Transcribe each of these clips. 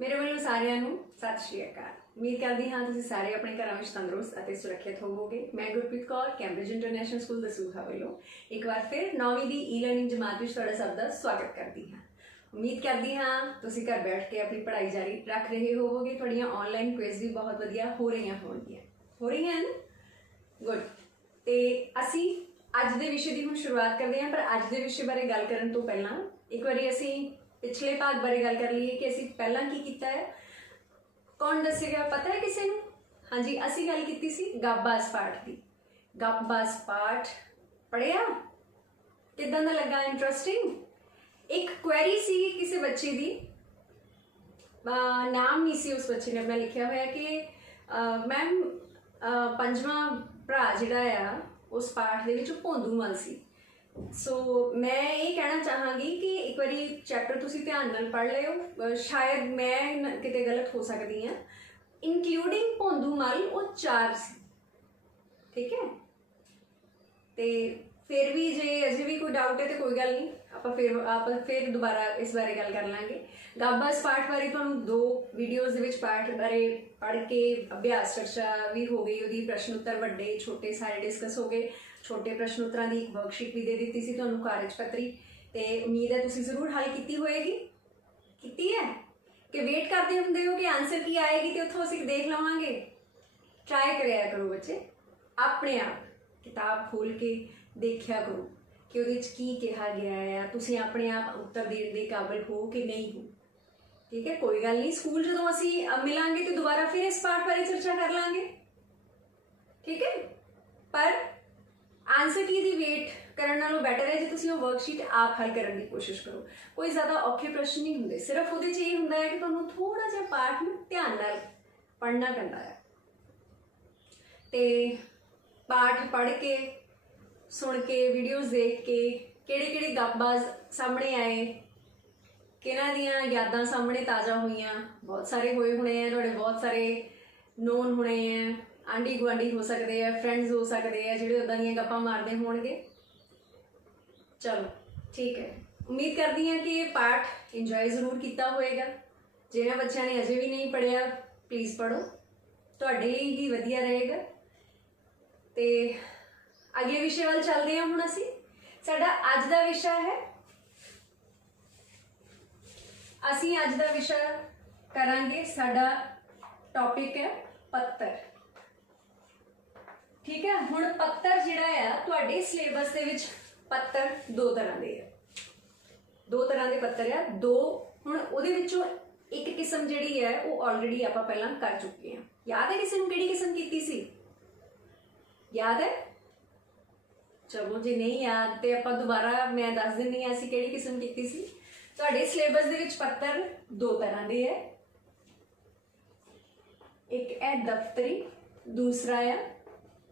मेरे वालों सारिਆਂ ਨੂੰ सत श्री अकाल। उम्मीद करती हाँ तुसीं सारे अपने घरों में तंदुरुस्त और सुरक्षित होवोगे। मैं Gurpreet Kaur Cambridge international school Dasuya वालों एक बार फिर 9वीं की ई लर्निंग जमात में तुहाडा सब का स्वागत करती हाँ। उम्मीद करती हाँ तुसीं घर बैठ के अपनी पढ़ाई जारी रख रहे होवोगे। तुहाड़ियां ऑनलाइन क्विज भी बहुत वधिया हो रही हैं गुड। तो असी अज के विषय की हम शुरुआत करते हैं, पर अज के विषय बारे गल करन तो पहला एक बार असी पिछले भाग बारे गल कर लीए कि असी पहला की कीता है। कौन दसेगा, पता है किसी को? हाँ जी, असी गल कीती सी गपबाज पाठ की। गपबाज पाठ पढ़िया, किदां दा लगा? इंटरस्टिंग। एक क्वेरी सी किसी बच्चे की, नाम नहीं सी उस बच्चे ने अपना लिखा हुआ कि मैम पंजवां भरा जिहड़ा आ उस पाठ दे विच भोंदू मल सी। सो मैं ये कहना चाहांगी कि एक बार चैप्टर तुसीं ध्यान नाल पढ़ लिओ। शायद मैं किते गलत हो सकती हाँ। इंक्लूडिंग भोंदू मल वो 4 सी, ठीक है। तो फिर भी जे अजे भी कोई डाउट है तो कोई गल नहीं, आप फिर दोबारा इस बारे गल कर लांगे। गपबाज पाठ बारे तुहानूं 2 वीडियोज़ दे विच पाठ बारे पढ़ के अभ्यास चर्चा भी हो गई, उहदी प्रश्न उत्तर वड्डे छोटे सारे डिस्कस हो गए। छोटे प्रश्न उत्तरां दी एक वर्कशीट भी दे दी सी तुहानूं कारज पत्री। तो उम्मीद है तुसीं जरूर हल कीती होएगी। कीती है कि वेट करते हुंदे हो कि आंसर की आएगी तो उत्थों असीं देख लवांगे। ट्राई करिया करो बच्चे, अपने आप किताब खोल के देखिया करो कि उहदे विच की कहा गया है। तुसीं अपने आप उत्तर देण दे काबिल हो कि नहीं हो, ठीक है। कोई गल नहीं, स्कूल जदों असीं मिलांगे तो दोबारा फिर इस पाठ बारे चर्चा कर लांगे, ठीक है। पर आंसर की दी वेट करने नालों बैटर है जो तुसीं वो वर्कशीट आप हल करने की कोशिश करो। कोई ज़्यादा औखे प्रश्न नहीं होंगे, सिर्फ वो ये होंदा है कि तुहानूं थोड़ा जिहा पाठ में ध्यान नाल पढ़ना पैंदा है। तो पाठ पढ़ के, सुन के, वीडियोज़ देख के किहड़े गपबाज सामने आए, किन्हां दियां यादां सामने ताज़ा हुईयां। बहुत सारे होए होने हैं, तुहाडे बहुत सारे नोन होने हैं, आंढी गुआढ़ी हो सकते हैं, फ्रेंड्स हो सकते हैं जिहड़े उदां दीयां गप्पां मारदे होणगे। चलो ठीक है, उम्मीद करती हैं कि ये पाठ इंजॉय जरूर किया होएगा। जिन्हां बच्चों ने अजे भी नहीं पढ़िया प्लीज़ पढ़ो, तुहाडे ही वधिया रहेगा। तो अगले विषय वाल चलते हैं हुण असीं। साडा अज दा विषय है, असीं अज दा विषय करांगे, साडा टॉपिक है पत्तर, ठीक है। हुण पत्तर जिहड़ा आ तुहाडे सिलेबस दे विच पत्तर 2 तरह के है, 2 तरह के पत्तर आ। 2 हुण उहदे विचों एक किस्म जिहड़ी है वो ऑलरेडी आपां पहलां कर चुके हैं। याद है किसी नूं किहड़ी किस्म कीती सी? याद है? चलो जे नहीं याद तो आपां दोबारा मैं दस दिंदी हां असीं किहड़ी किस्म कीती सी। तुहाडे सिलेबस दे विच पत्तर 2 तरह के है, एक है दफ्तरी, दूसरा है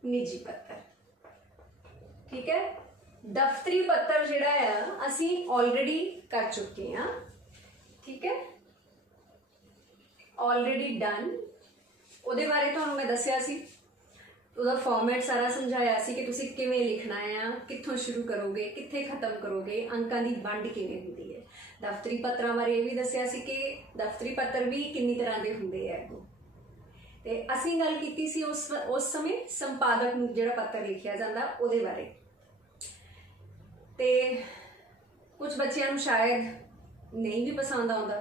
निजी पत्तर, ठीक है। दफ्तरी पत्तर जिहड़ा है असीं ऑलरेडी कर चुके हैं, ठीक है, ऑलरेडी डन। उहदे बारे तुहानूं मैं दस्सिया सी, ਉਹਦਾ फॉर्मेट सारा समझाया सी कि तुसीं किवें लिखना है, कित्थों शुरू करोगे, कित्थे खत्म करोगे, अंकां दी वंड किवें हुंदी है। दफ्तरी पत्तरां बारे ये भी दस्सिया सी कि दफ्तरी पत्तर भी किन्नी तरह के हुंदे है। ते असीं गल कीती सी उस समय संपादक नूं जिहड़ा पत्तर लिखिया जांदा उहदे बारे। ते कुछ बच्चिआं नूं शायद नहीं भी पसंद आउंदा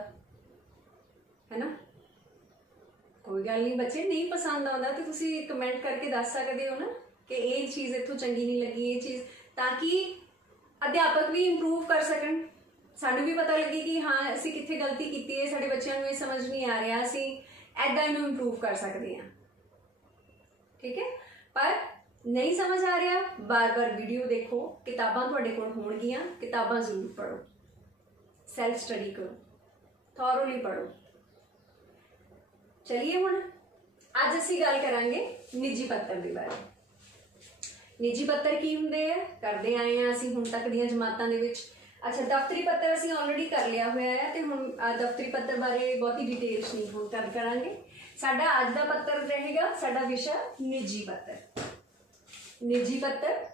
है ना। कोई गल नहीं, बच्चे नहीं पसंद आता तो तुसी कमेंट करके दस सकते हो ना कि ये चीज़ इत्थों चंगी नहीं लगी, ये चीज़, ताकि अध्यापक भी इंप्रूव कर सकन, सानू भी पता लगे कि हाँ असी कित्थे गलती की है, साडे बच्चों को ये समझ नहीं आ रहा, असी ऐदां इनू इंप्रूव कर सकते हैं, ठीक है। पर नहीं समझ आ रहा, बार बार वीडियो देखो, किताबां तुहाडे कोल होणगियां, किताबां जरूर पढ़ो, सैल्फ स्टडी करो, थॉरोली पढ़ो। चलिए हुण अज असीं गल करांगे निजी पत्तर के बारे। निजी पत्तर की हुंदे आ, करदे आए हैं असीं हुण तक दीयां जमातां दे विच। अच्छा, दफ्तरी पत्तर असीं ऑलरेडी कर लिया होया है, तो हुण दफ्तरी पत्तर बारे बहुती डिटेल्स नहीं हुण गल करांगे। साडा अज दा पत्तर रहेगा, साडा विषय निजी पत्तर। निजी पत्तर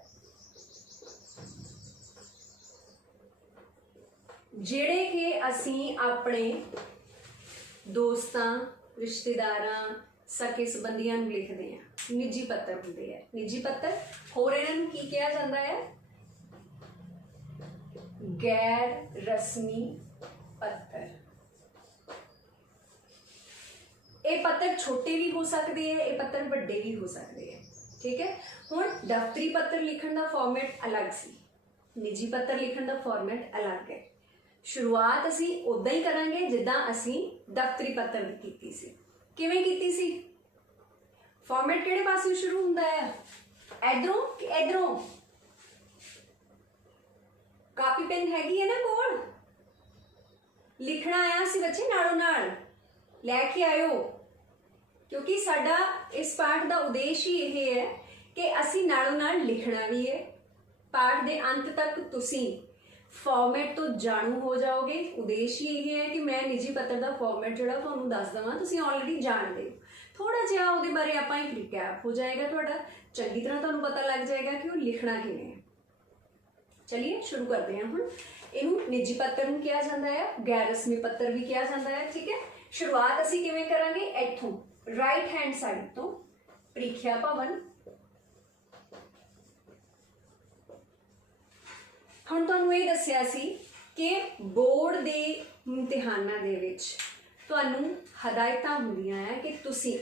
जिहड़े कि असीं अपने ਦੋਸਤਾਂ ਰਿਸ਼ਤੇਦਾਰਾਂ ਸਕੇ ਸੰਬੰਧੀਆਂ ਨੂੰ ਲਿਖਦੇ ਹਾਂ। ਨਿੱਜੀ ਪੱਤਰ ਹੁੰਦੇ ਆ ਨਿੱਜੀ ਪੱਤਰ। ਹੋਰ ਇਹਨਾਂ ਨੂੰ ਕੀ ਕਿਹਾ ਜਾਂਦਾ ਹੈ? ਗੈਰ ਰਸਮੀ ਪੱਤਰ। ਇਹ ਪੱਤਰ ਛੋਟੇ ਵੀ ਹੋ ਸਕਦੇ ਹੈ, ਇਹ ਪੱਤਰ ਵੱਡੇ ਵੀ ਹੋ ਸਕਦੇ ਹੈ। ठीक है, हुण दफ्तरी पत्र लिखण का फॉर्मेट अलग सी, निजी पत्र लिखण का फॉर्मेट अलग है। शुरुआत असी उदां ही करांगे जिद्दां असी दफ्तरी पत्र कीती सी। किवें कीती सी? फॉर्मेट किहड़े पासे शुरू हुंदा है? इधरों कि इधरों? कापी पेन हैगी है ना कोल? लिखना आया सी बच्चे नालों नाल लैके आयो, क्योंकि साडा इस पाठ का उद्देश्य ही यह है कि असी नालों नाल लिखना भी है। पाठ के अंत तक तुसी फॉर्मेट तो जाणू हो जाओगे। उद्देश्य यही है कि मैं निजी पत्र का फॉर्मेट जिहड़ा तुहानूं दस देवां, तुसी ऑलरेडी जानदे हो। थोड़ा जिहा उहदे बारे आपां एक रिकैप हो जाएगा, तुहाडा चंगी तरह तुहानूं पता लग जाएगा कि वो लिखना किवें है। चलिए शुरू करते हैं। हुण इहनूं निजी पत्र नूं कहा जांदा है, गैर रस्मी पत्र भी कहा जांदा है। ठीक है, शुरुआत असी किवें करांगे? इत्थों राइट हैंड साइड तो प्रीख्या भवन। हुण तुहानूं ये दस्सिया सी कि बोर्ड दे इम्तिहानां दे विच तुहानूं हदायतां हुंदियां है कि तुसीं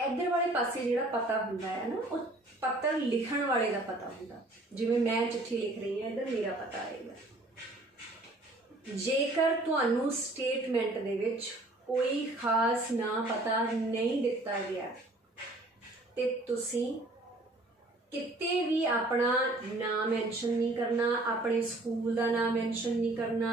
इधर वाले पासे जिहड़ा पता हुंदा है ना, वो पत्र लिखण वाले दा पता हुंदा। जिवें मैं चिट्ठी लिख रही हां, इधर मेरा पता आएगा। जेकर तुहानूं स्टेटमेंट दे विच कोई खास ना पता नहीं दिता गया ते तुसी किते भी अपना नाम मैंशन नहीं करना, अपने स्कूल का नाम मैंशन नहीं करना,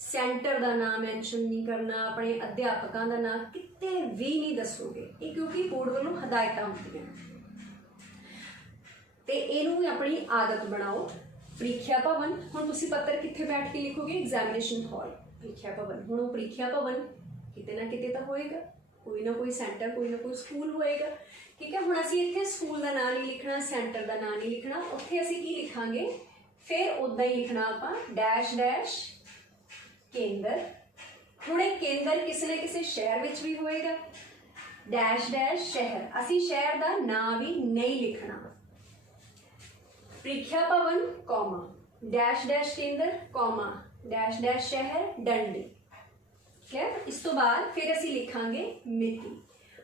सेंटर का नाम मैंशन नहीं करना, अपने अध्यापकों का नाम किते भी नहीं दसोगे। ये क्योंकि बोर्ड वालों हदायतां होंदियां ते इहनूं अपनी आदत बनाओ। प्रीख्या भवन, हुण तुसी पत्र कित्थे बैठ के लिखोगे? एग्जामिनेशन हॉल, प्रीख्या भवन। हुण वो प्रीख्या भवन किते ना किते तो होएगा, कोई ना कोई सेंटर, कोई ना कोई स्कूल होएगा। ठीक है, हुण असीं इत्थे स्कूल का नाम नहीं लिखना, सेंटर का नाम नहीं लिखना, उत्थे असीं की लिखांगे? फिर उदां ही लिखना आपां डैश डैश केंद्र। हुण इह केंद्र किसी न किसी शहर विच भी होएगा। डैश डैश शहर, असीं शहर का नाम भी नहीं लिखना। प्रीख्या भवन कौमा डैश डैश केंद्र कौमा डैश डैश शहर डंडी। क्लियर? इस तो बाद फिर असी लिखांगे मिति।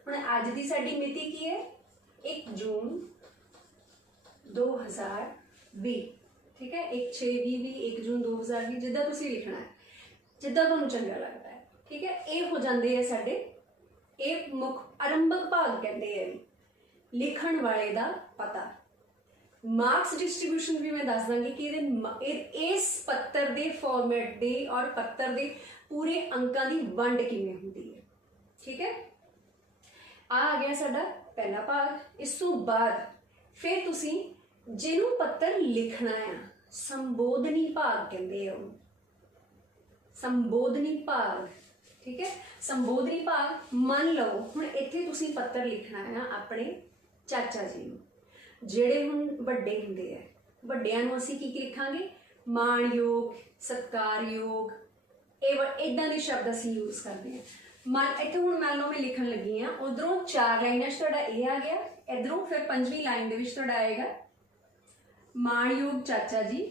हुण अज दी साडी मिति की है? 1 जून 2020। ठीक है, 1/6 भी 1 जून 2020, जिद्दां तुसीं लिखना है, जिद्दां तुहानूं चंगा लगदा है। ठीक है, ये हो जांदे है साडे, ये मुख आरंभक भाग कहंदे है लिखण वाले दा पता। मार्क्स डिस्ट्रीब्यूशन भी मैं दस दांगी कि इस पत्र के फॉर्मेट दे और पत्र के पूरे अंकों की वंड किवें हुंदी है। ठीक है, आ गया साडा पहला भाग। इस तो बाद फिर तुसी जिन्हों पत्र लिखना है, संबोधनी भाग कहते हैं, संबोधनी भाग। ठीक है, संबोधनी भाग मान लो हुण इत्थे तुसी पत्र लिखना है अपने चाचा जी नूं, ਜਿਹੜੇ ਹੁਣ ਵੱਡੇ ਹੁੰਦੇ ਆ। ਵੱਡਿਆਂ ਨੂੰ ਅਸੀਂ ਕੀ ਲਿਖਾਂਗੇ? ਮਾਣਯੋਗ, ਸਤਿਕਾਰਯੋਗ, ਇਹ ਇਦਾਂ ਦੇ ਸ਼ਬਦ ਅਸੀਂ ਯੂਜ਼ ਕਰਦੇ ਹਾਂ। ਇੱਥੇ ਹੁਣ ਮੰਨ ਲਓ ਮੈਂ ਲਿਖਣ ਲੱਗੀ ਹਾਂ, ਉਧਰੋਂ 4 ਲਾਈਨਾਂ 'ਚ ਤੁਹਾਡਾ ਇਹ ਆ ਗਿਆ, ਇਧਰੋਂ ਫਿਰ 5ਵੀਂ ਲਾਈਨ ਦੇ ਵਿੱਚ ਤੁਹਾਡਾ ਆਏਗਾ ਮਾਣਯੋਗ ਚਾਚਾ ਜੀ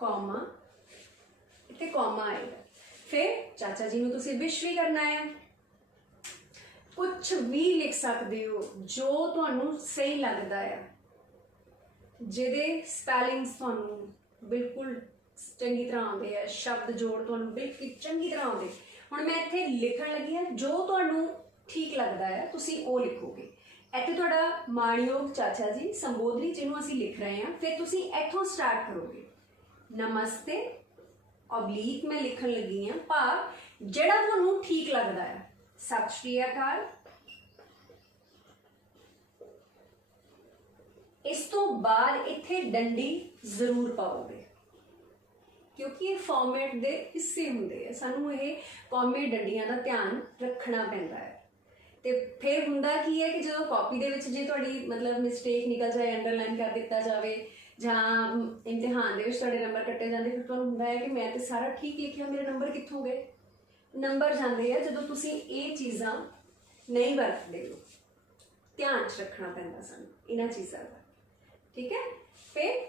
ਕੌਮਾ, ਇੱਥੇ ਕੌਮਾ ਆਏਗਾ। फिर चाचा जी नूं तुसीं विश भी करना है। कुछ भी लिख सकते हो जो तुहानूं सही लगता है, जिहदे स्पैलिंग्स तुहानूं बिल्कुल चंगी तरह आउंदे है, शब्द जोड़ तुहानूं बिल्कुल चंगी तरह आउंदे। हुण मैं इत्थे लिखण लगी हां, जो तुहानूं ठीक लगता है तुसीं वो लिखोगे। इत्थे तुहाडा माणयोग चाचा जी संबोधनी जिहनूं असीं लिख रहे हैं, फिर तुसीं इत्थों स्टार्ट करोगे। नमस्ते ऑब्लिक मैं लिखण लगी हाँ, भाव जिहड़ा तुहानूं ठीक लगता है। सत श्री अकाल। इस तो बाद इत्थे डंडी जरूर पाओगे, क्योंकि ये फॉर्मेट दे हिस्से हुंदे है, सानूं ये कौमे डंडियां दा ध्यान रखना पैंदा है। ते फिर हुंदा की है कि जो कॉपी दे विच जे तुहाडी मतलब मिसटेक निकल जाए, अंडरलाइन कर दिता जाए, ਜਾਂ ਇਮਤਿਹਾਨ ਦੇ ਵਿੱਚ ਤੁਹਾਡੇ ਨੰਬਰ ਕੱਟੇ ਜਾਂਦੇ, ਫਿਰ ਤੁਹਾਨੂੰ ਹੁੰਦਾ ਹੈ ਕਿ ਮੈਂ ਤਾਂ ਸਾਰਾ ਠੀਕ ਲਿਖਿਆ, ਮੇਰੇ ਨੰਬਰ ਕਿੱਥੋਂ ਗਏ? ਨੰਬਰ ਜਾਂਦੇ ਆ ਜਦੋਂ ਤੁਸੀਂ ਇਹ ਚੀਜ਼ਾਂ ਨਹੀਂ ਵਰਤਦੇ ਹੋ। ਧਿਆਨ 'ਚ ਰੱਖਣਾ ਪੈਂਦਾ ਸਾਨੂੰ ਇਹਨਾਂ ਚੀਜ਼ਾਂ ਦਾ, ਠੀਕ ਹੈ। ਫਿਰ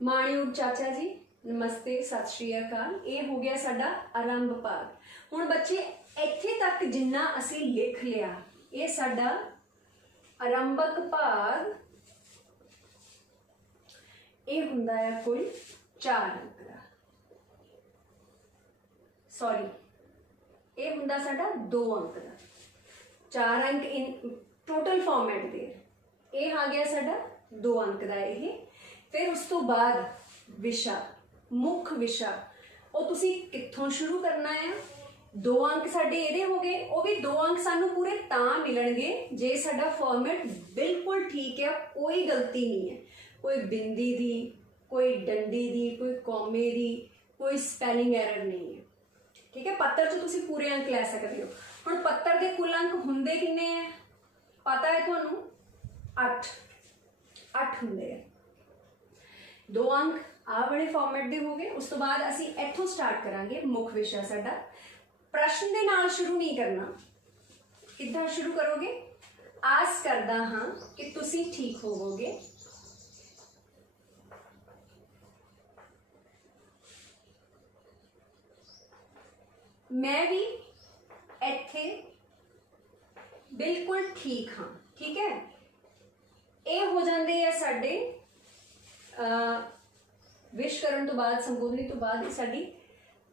ਮਾਣਯੋਗ ਚਾਚਾ ਜੀ ਨਮਸਤੇ, ਸਤਿ ਸ਼੍ਰੀ ਅਕਾਲ। ਇਹ ਹੋ ਗਿਆ ਸਾਡਾ ਆਰੰਭ ਭਾਗ। ਹੁਣ ਬੱਚੇ ਇੱਥੇ ਤੱਕ ਜਿੰਨਾ ਅਸੀਂ ਲਿਖ ਲਿਆ, ਇਹ ਸਾਡਾ ਆਰੰਭਕ ਭਾਗ ਇਹ ਹੁੰਦਾ ਹੈ ਕੁੱਲ 4 ਅੰਕ ਦਾ। ਸੌਰੀ, ਇਹ ਹੁੰਦਾ ਸਾਡਾ 2 ਅੰਕ ਦਾ। 4 ਅੰਕ ਇਨ ਟੋਟਲ ਫਾਰਮੈਟ ਦੇ, ਇਹ ਆ ਗਿਆ ਸਾਡਾ 2 ਅੰਕ ਦਾ ਇਹ। ਫਿਰ ਉਸ ਤੋਂ ਬਾਅਦ ਵਿਸ਼ਾ, ਮੁੱਖ ਵਿਸ਼ਾ, ਉਹ ਤੁਸੀਂ ਕਿੱਥੋਂ ਸ਼ੁਰੂ ਕਰਨਾ ਹੈ? 2 ਅੰਕ ਸਾਡੇ ਇਹਦੇ ਹੋ ਗਏ, ਉਹ ਵੀ 2 ਅੰਕ ਸਾਨੂੰ ਪੂਰੇ ਤਾਂ ਮਿਲਣਗੇ ਜੇ ਸਾਡਾ ਫਾਰਮੈਟ ਬਿਲਕੁਲ ਠੀਕ ਹੈ, ਕੋਈ ਗਲਤੀ ਨਹੀਂ ਹੈ, ਕੋਈ ਬਿੰਦੀ ਦੀ, ਕੋਈ ਡੰਡੀ ਦੀ, ਕੋਈ ਕੌਮੇ ਦੀ, ਕੋਈ ਸਪੈਲਿੰਗ ਐਰਰ ਨਹੀਂ ਹੈ, ਠੀਕ ਹੈ। ਪੱਤਰ 'ਚ ਤੁਸੀਂ ਪੂਰੇ ਅੰਕ ਲੈ ਸਕਦੇ ਹੋ। ਹੁਣ ਪੱਤਰ ਦੇ ਕੁੱਲ ਅੰਕ ਹੁੰਦੇ ਕਿੰਨੇ ਹੈ ਪਤਾ ਹੈ ਤੁਹਾਨੂੰ? 8 ਹੁੰਦੇ ਆ। 2 ਅੰਕ ਆਹ ਵਾਲੇ ਫਾਰਮੈਟ ਦੇ ਹੋ ਗਏ। ਉਸ ਤੋਂ ਬਾਅਦ ਅਸੀਂ ਇੱਥੋਂ ਸਟਾਰਟ ਕਰਾਂਗੇ ਮੁੱਖ ਵਿਸ਼ਾ ਸਾਡਾ। ਪ੍ਰਸ਼ਨ ਦੇ ਨਾਲ ਸ਼ੁਰੂ ਨਹੀਂ ਕਰਨਾ। ਕਿੱਦਾਂ ਸ਼ੁਰੂ ਕਰੋਗੇ? ਆਸ ਕਰਦਾ ਹਾਂ ਕਿ ਤੁਸੀਂ ਠੀਕ ਹੋਵੋਗੇ। मैं भी ਇੱਥੇ ਬਿਲਕੁਲ ਠੀਕ ਹਾਂ, ਠੀਕ ਹੈ। ਇਹ ਹੋ ਜਾਂਦੇ ਆ ਸਾਡੇ ਵਿਸ਼ ਕਰਨ ਤੋਂ ਬਾਅਦ, ਸੰਬੋਧਨੀ ਤੋਂ ਬਾਅਦ ਇਹ ਸਾਡੀ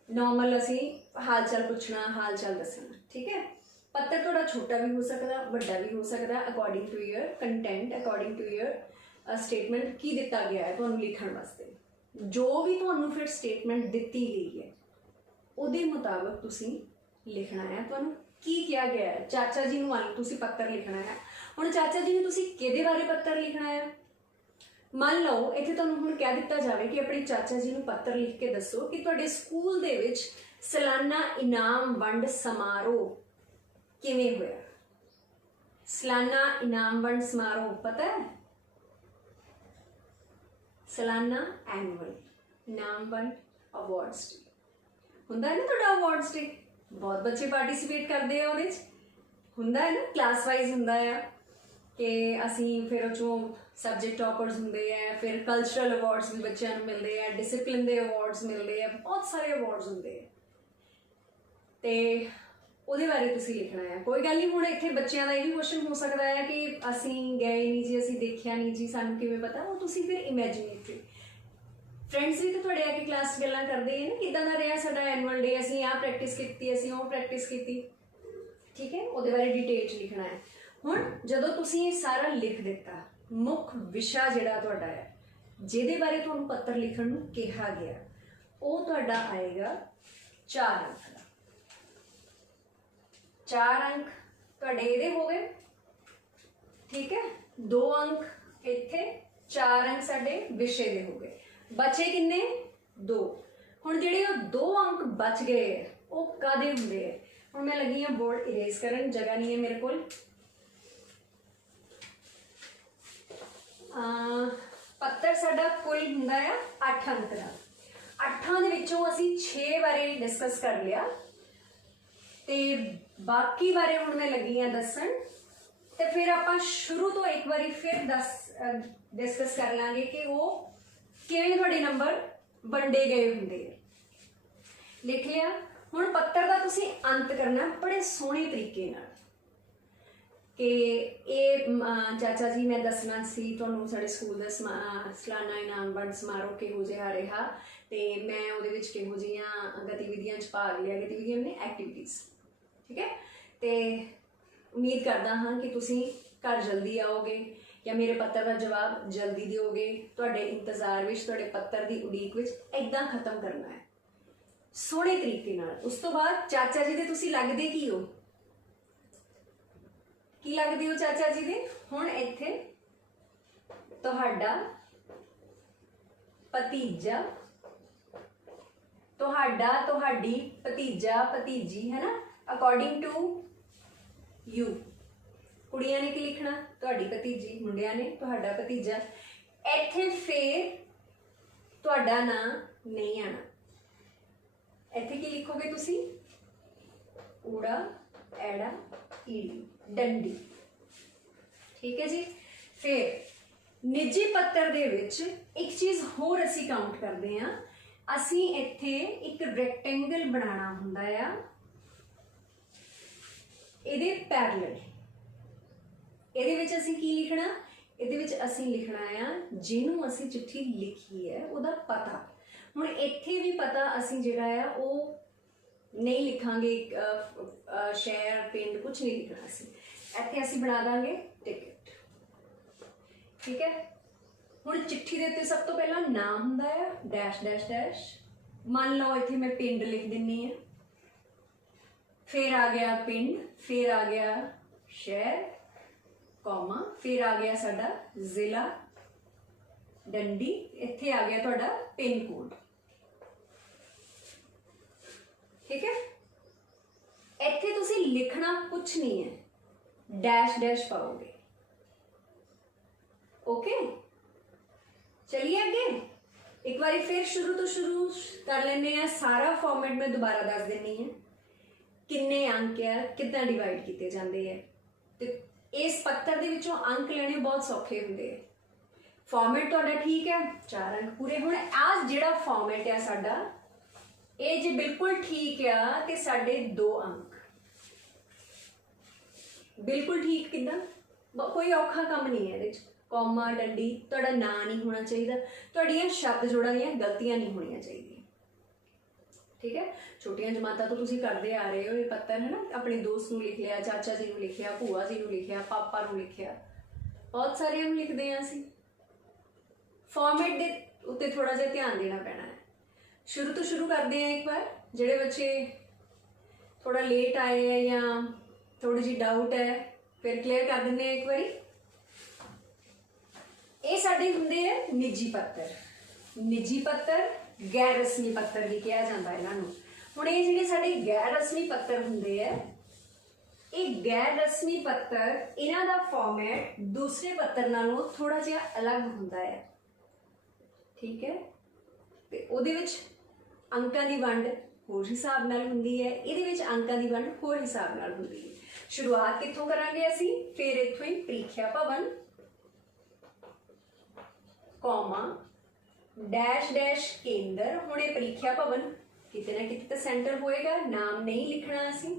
ਨॉर्मल ਅਸੀਂ ਹਾਲ ਚਾਲ ਪੁੱਛਣਾ, ਹਾਲ ਚਾਲ ਦੱਸਣਾ, ਠੀਕ ਹੈ। ਪੱਤਰ ਥੋੜਾ ਛੋਟਾ ਵੀ ਹੋ ਸਕਦਾ, ਵੱਡਾ ਵੀ ਹੋ ਸਕਦਾ, according to your content, according to your statement ਕੀ ਦਿੱਤਾ ਗਿਆ ਹੈ ਤੁਹਾਨੂੰ ਲਿਖਣ ਵਾਸਤੇ। ਜੋ ਵੀ ਤੁਹਾਨੂੰ ਫਿਰ ਸਟੇਟਮੈਂਟ ਦਿੱਤੀ ਗਈ ਹੈ ਉਹਦੇ ਮੁਤਾਬਕ ਤੁਸੀਂ ਲਿਖਣਾ ਹੈ। ਤੁਹਾਨੂੰ ਕੀ ਕਿਹਾ ਗਿਆ ਹੈ? ਚਾਚਾ ਜੀ ਨੂੰ ਮੰਨ ਲਓ ਤੁਸੀਂ ਪੱਤਰ ਲਿਖਣਾ ਹੈ। ਹੁਣ ਚਾਚਾ ਜੀ ਨੂੰ ਤੁਸੀਂ ਕਿਹਦੇ ਬਾਰੇ ਪੱਤਰ ਲਿਖਣਾ ਹੈ? ਮੰਨ ਲਓ ਇੱਥੇ ਤੁਹਾਨੂੰ ਹੁਣ ਕਹਿ ਦਿੱਤਾ ਜਾਵੇ ਕਿ ਆਪਣੇ ਚਾਚਾ ਜੀ ਨੂੰ ਪੱਤਰ ਲਿਖ ਕੇ ਦੱਸੋ ਕਿ ਤੁਹਾਡੇ ਸਕੂਲ ਦੇ ਵਿੱਚ ਸਾਲਾਨਾ ਇਨਾਮ ਵੰਡ ਸਮਾਰੋਹ ਕਿਵੇਂ ਹੋਇਆ। ਸਾਲਾਨਾ ਇਨਾਮ ਵੰਡ ਸਮਾਰੋਹ ਪਤਾ ਹੈ? ਸਾਲਾਨਾ ਐਨੂਅਲ ਇਨਾਮ ਵੰਡ ਅਵਾਰਡਸ ਡੇ ਹੁੰਦਾ ਹੈ ਨਾ ਤੁਹਾਡਾ ਅਵਾਰਡਸ ਡੇ। ਬਹੁਤ ਬੱਚੇ ਪਾਰਟਿਸਿਪੇਟ ਕਰਦੇ ਆ ਉਹਦੇ 'ਚ, ਹੁੰਦਾ ਹੈ ਨਾ, ਕਲਾਸ ਵਾਈਜ਼ ਹੁੰਦਾ ਆ ਕਿ ਅਸੀਂ ਫਿਰ ਉਹ 'ਚੋਂ ਸਬਜੈਕਟ ਟੌਪਰਸ ਹੁੰਦੇ ਆ, ਫਿਰ ਕਲਚਰਲ ਅਵਾਰਡਸ ਵੀ ਬੱਚਿਆਂ ਨੂੰ ਮਿਲਦੇ ਆ, ਡਿਸਿਪਲਿਨ ਦੇ ਅਵਾਰਡਸ ਮਿਲਦੇ ਆ, ਬਹੁਤ ਸਾਰੇ ਅਵਾਰਡਸ ਹੁੰਦੇ ਆ ਤੇ ਉਹਦੇ ਬਾਰੇ ਤੁਸੀਂ ਲਿਖਣਾ ਹੈ। ਕੋਈ ਗੱਲ ਨਹੀਂ, ਹੁਣ ਇੱਥੇ ਬੱਚਿਆਂ ਦਾ ਇਹ ਵੀ ਕੁਐਸਚਨ ਹੋ ਸਕਦਾ ਹੈ ਕਿ ਅਸੀਂ ਗਏ ਨਹੀਂ ਜੀ, ਅਸੀਂ ਦੇਖਿਆ ਨਹੀਂ ਜੀ, ਸਾਨੂੰ ਕਿਵੇਂ ਪਤਾ? ਉਹ ਤੁਸੀਂ ਫਿਰ ਇਮੈਜਿਨੇਟਰੀ फ्रेंड्स भी तो थोड़े आके क्लास गल्लां करते हैं ना, किदां दा रहा साडा एनुअल डे, असीं आह प्रैक्टिस कीती, असीं ओह प्रैक्टिस कीती, ठीक है। उहदे बारे डिटेल च लिखना है। हुण जदों तुसीं ये सारा लिख दिता, मुख विशा जिहड़ा तुहाडा है, जिहदे बारे तुहानूं पत्र लिखण नूं कहा गया, ओह तुहाडा आएगा 4 अंक दा। 4 अंक तुहाडे इहदे हो गए, ठीक है। 2 अंक इत्थे, 4 अंक साडे विषय दे हो गए। बचे किन्ने? 2। हुण जिहड़े ओह 2 अंक बच गए ओह कादे हुंदे है? हुण मैं लगी हां बोर्ड इरेज करन, जगह नहीं है मेरे कोल। पत्तर साडा कुल हुंदा है 8 अंक दा। 8 दे विचों असीं 6 बारे डिस्कस कर लिया ते बाकी बारे हुण मैं लगी हां दस्सण ते फिर आपां शुरू तो एक बारी फिर डिस्कस कर लांगे कि वो किवें तुहाडे नंबर वंडे गए हुंदे। लिख लिया। हुण पत्तर दा तुसीं अंत करना बड़े सोहणे तरीके नाल कि ये चाचा जी मैं दसना सी तुहानूं साडे स्कूल दा सालाना इनाम वंड समारोह किहो जिहा रहा ते मैं उहदे विच किहो जिहियां गतिविधियां च भाग लिया। गतिविधियां ने एक्टिविटीज़, ठीक है। तो उम्मीद करदा हाँ कि तुसीं घर जल्दी आओगे या मेरे पत्र का जवाब जल्दी दोगे। तुहाडे इंतजार विच, तुहाडे पत्र की उड़ीक विच इदां खत्म करना है सोहणे तरीके नाल। उस तो बाद चाचा जी दे तुसीं लगदे की हो? की लगदे हो चाचा जी दे? हुण इत्थे तुहाडा भतीजा, तुहाडा, तुहाडी, भतीजा, भतीजी, है ना, अकॉर्डिंग टू यू। कुड़ियां ने की लिखना? तुहाडी भतीजी, मुंडियां ने तुहाडा भतीजा। इत्थे फिर ਤੁਹਾਡਾ ਨਾਂ ਨਹੀਂ ਆਣਾ। ਇੱਥੇ ਕੀ ਲਿਖੋਗੇ ਤੁਸੀਂ? ਊੜਾ ਐੜਾ ਈੜੀ, ਡੰਡੀ। ठीक है जी। फिर निजी पत्र दे विच एक चीज़ होर असी काउंट करते हैं, असी इत्थे एक रैक्टेंगल बनाना हुंदा आ, इहदे पैरलल। इहदे विच असी की लिखना? इहदे विच असी लिखना आ जिहनूं असी चिट्ठी लिखी है उहदा पता। हुण इत्थे भी पता असी जिहड़ा आ वो नहीं लिखांगे, शहर पिंड कुछ नहीं लिखना। असी इत्थे असी बना दांगे टिकट। ठीक है। हुण चिट्ठी दे उत्ते सब तो पहला नाम हुंदा है, डैश डैश डैश। मान लो इत्थे मैं पिंड लिख दिन्नी है, फिर आ गया पिंड, फिर आ गया शहर, कौमा, फिर आ गया साडा जिला डंडी, इत्थे आ गया तुहाडा पिन कोड। ठीक है। इत्थे तुसी लिखना कुछ नहीं है, डैश डैश पाओगे। ओके, चलिए आगे एक बार फिर शुरू तो शुरू कर लेने हैं। सारा फॉर्मेट मैं दोबारा दस देनी है, किन्ने अंक है, कितना डिवाइड किए जाते हैं। तो इस पत्तर दे विचों अंक लेने बहुत सौखे होंगे। फॉर्मेट तुहाडा ठीक है, 4 अंक पूरे। हुण आज जिहड़ा फॉर्मेट है साडा, ये जे बिल्कुल ठीक है तो साडे 2 अंक। बिल्कुल ठीक किदां? कोई औखा काम नहीं है। कौमा डंडी, तुहाडा नां नहीं होना चाहिए, तुहाडियां शब्द जोड़ां दीयां गलतियां नहीं होनी चाहिए। ठीक है। छोटियां जमातां तो तुसीं करदे आ रहे हो ये पत्तर, है ना। अपने दोस्त नूं लिख लिया, चाचा जी नूं लिख लिया, भूआ जी नूं लिख लिया, पापा नूं लिखिया, बहुत सारे नूं लिखदे आ असीं। फॉर्मेट दे उत्ते थोड़ा जिहा ध्यान देना पैना है। शुरू तो शुरू करते हैं एक बार। जिहड़े बच्चे थोड़ा लेट आए हैं या थोड़ी जी डाउट है, फिर क्लीयर कर दिंदे हैं एक बारी। ये साडे हुंदे है निजी पत्तर। निजी पत्तर, गैर रस्मी पत्तर भी कहा जाता है इन्हां नूं। हुण ये जिहड़े साडे गैर रस्मी पत्तर हुंदे है, ये गैर रस्मी पत्तर, इन्हां दा फॉर्मेट दूसरे पत्तर नालों थोड़ा जिहा अलग हुंदा है। ठीक है। ते उहदे विच अंकां दी वंड होर हिसाब नाल हुंदी है, इहदे विच अंकां दी वंड होर हिसाब नाल हुंदी है। शुरुआत कित्थों करांगे असीं? फिर इत्थों ही प्रीखिया भवन, कौमा डैश डैश केंद्र। हुणे प्रीखिया भवन किते ना किते तो सेंटर होएगा, नाम नहीं लिखना असी।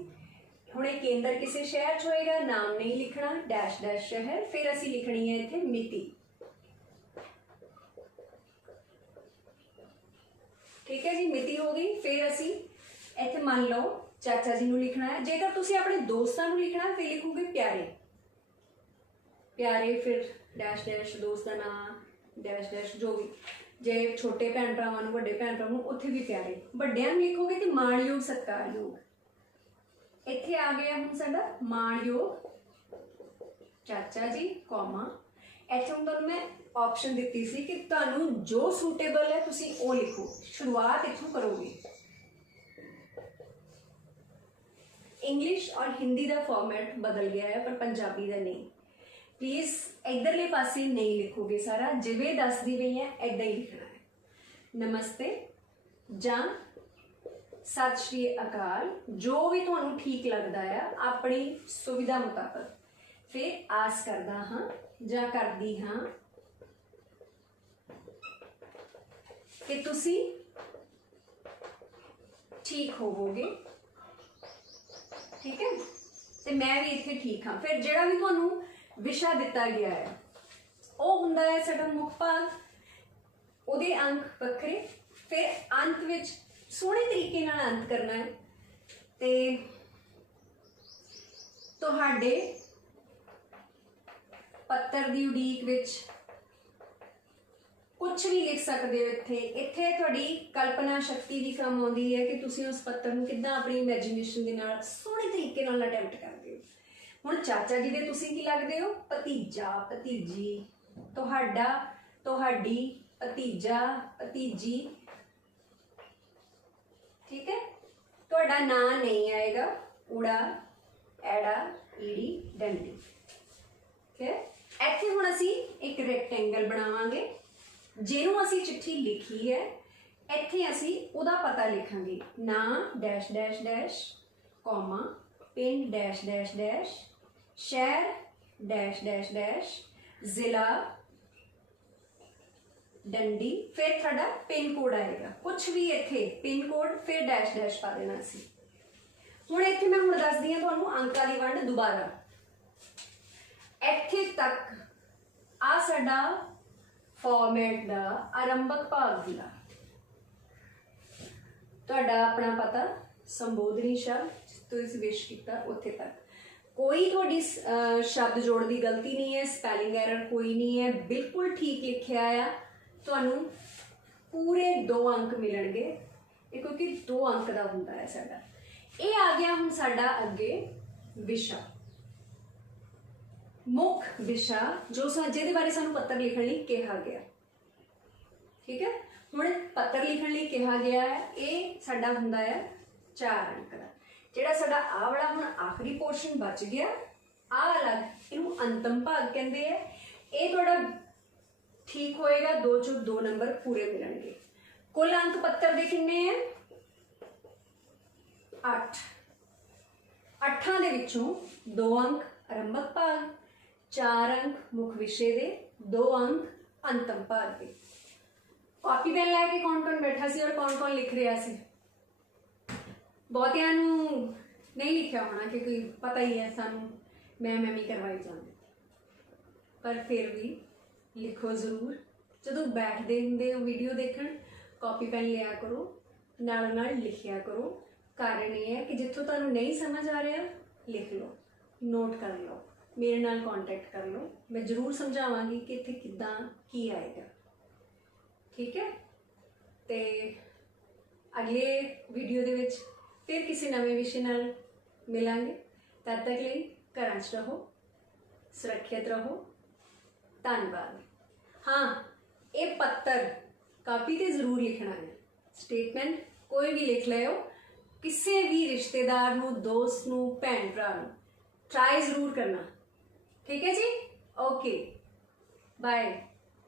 हुणे केंद्र किसी शहर च होएगा, नाम नहीं लिखना, डैश डैश शहर। फिर असी लिखनी है इत्थे मिति। ठीक है जी, मिति हो गई। फिर असी इत्थे मान लो चाचा जी नूं लिखना है। जेकर तुसी अपने दोस्तां नूं लिखना फिर लिखोगे प्यारे प्यारे, फिर डैश डैश दोस्त का नाम, डैश डैश जो भी। जे छोटे भैन भरावां नूं, वड्डे भैन भरावां नूं, उत्थे भी प्यारे। वड्डियां नूं लिखोगे तो माणयोग सत्कारयोग। इत्थे आ गया हुण साडा माणयोग चाचा जी, कौमा। इत्थे हुण तुहानूं मैं ऑप्शन दित्ती सी कि तुहानूं जो सूटेबल है तुसीं वो लिखो। शुरुआत इत्थों करोगे। इंग्लिश और हिंदी का फॉर्मेट बदल गया है, पर पंजाबी का नहीं। प्लीज़ इधरले पासे नहीं लिखोगे सारा, जिवें दसदी पई है इदां ही लिखना है। नमस्ते जां सत श्री अकाल, जो भी तुहानूं ठीक लगदा है अपनी सुविधा मुताबक। फिर आस करदा हां जां करदी हां कि तुसीं ठीक होवोगे। ठीक है। तो मैं भी इत्थे ठीक हाँ। फिर जिहड़ा भी तुहानूं विशा दिता गया है वो हुंदा है साडा मुख भाग, उहदे अंक वखरे। फिर अंत विच सोहणे तरीके नाल अंत करना है। ते तुहाडे पत्तर दी उड़ीक विच कुछ भी लिख सकते हो। इत्थे इत्थे तुहाडी कल्पना शक्ति भी काम आउंदी है कि तुसीं उस पत्तर नूं किद्दां अपनी इमेजिनेशन दे नाल सोहणे तरीके नाल अटैम्प्ट करदे हो। हुण चाचा जी दे तुसीं की लगदे हो? भतीजा भतीजी, तुहाडा तुहाडी, भतीजा भतीजी। ठीक है। तुहाडा नां नहीं आएगा, ऊड़ा ऐड़ा ईड़ी डंडी। ठीक है। इत्थे हुण असीं एक रैक्टेंगल बनावांगे। ਜਿਹਨੂੰ ਅਸੀਂ ਚਿੱਠੀ ਲਿਖੀ ਹੈ ਇੱਥੇ ਅਸੀਂ ਉਹਦਾ ਪਤਾ ਲਿਖਾਂਗੇ, ਨਾਂ ਡੈਸ਼ ਡੈਸ਼ ਡੈਸ਼ ਕੌਮਾ, ਪਿੰਡ ਡੈਸ਼ ਡੈਸ਼ ਡੈਸ਼, ਸ਼ਹਿਰ ਡੈਸ਼ ਡੈਸ਼ ਡੈਸ਼, ਜ਼ਿਲ੍ਹਾ ਡੰਡੀ, फिर थोड़ा पिन कोड आएगा, कुछ भी इत्थे पिन कोड फिर डैश डैश पा देना सी। हुण इत्थे मैं हुण दसदी हां तुहानूं अंकां दी वंड दुबारा। इत्थे तक आ साडा फॉर्मेट दा आरंभक भाग हुंदा, तुहाडा अपना पता, संबोधनी शब्द तुसीं विश कीता उत्थे तक, कोई थोड़ी शब्द जोड़ की गलती नहीं है, स्पैलिंग एरर कोई नहीं है, बिल्कुल ठीक लिखिया आ। तुहानूं पूरे 2 अंक मिलणगे, क्योंकि 2 अंक का हुंदा है साडा। ये आ गया हुण साडा अगे विशा, मुख विशा जो जिहदे बारे सानूं पत्र लिखण लई कहा गया। ठीक है, हुण पत्र लिखण लई कहा गया है, ये साडा हुंदा है 4 अंक का। जिहड़ा साडा आ वाला हुण आखिरी पोर्शन बच गया, आ अलग इहनूं अंतिम भाग कहंदे है। ये तुहाडा ठीक होएगा, 2 चों 2 नंबर पूरे मिलणगे। कुल अंक पत्र दे किन्ने हैं? 8। 8 दे विचों 2 अंक आरंभक भाग, 4 अंक मुख विषय दे, 2 अंक अंतिम भाग दे। कॉपी पेन लैके कौन कौन बैठा सी और कौन कौन लिख रहा सी? बहुतियां नूं नहीं लिखिया होना क्योंकि पता ही है सानूं मैं करवाई जांदी, पर फिर भी लिखो जरूर। जदों बैठते होंदे हो वीडियो देखण, कॉपी पेन लिया करो, नाल नाल लिखिया करो। कारण ये है कि जिथों तुहानूं नहीं समझ आ रहा लिख लो, नोट कर लो, मेरे नाल कॉन्टैक्ट कर लो, मैं जरूर समझावांगी कि इत्थे किद्दां की आएगा। ठीक है, ते अगले वीडियो दे विच फिर किसी नवे विषय नाल मिलांगे। तद तक लिए घरां च रहो, सुरक्षित रहो। धन्यवाद। हाँ, ये पत्र कापी ते जरूर लिखना है, स्टेटमेंट कोई भी लिख लियो, किसी भी रिश्तेदार नूं, दोस्त नूं, भैन भरा नूं ट्राई जरूर करना। ठीक है जी, ओके, बाय।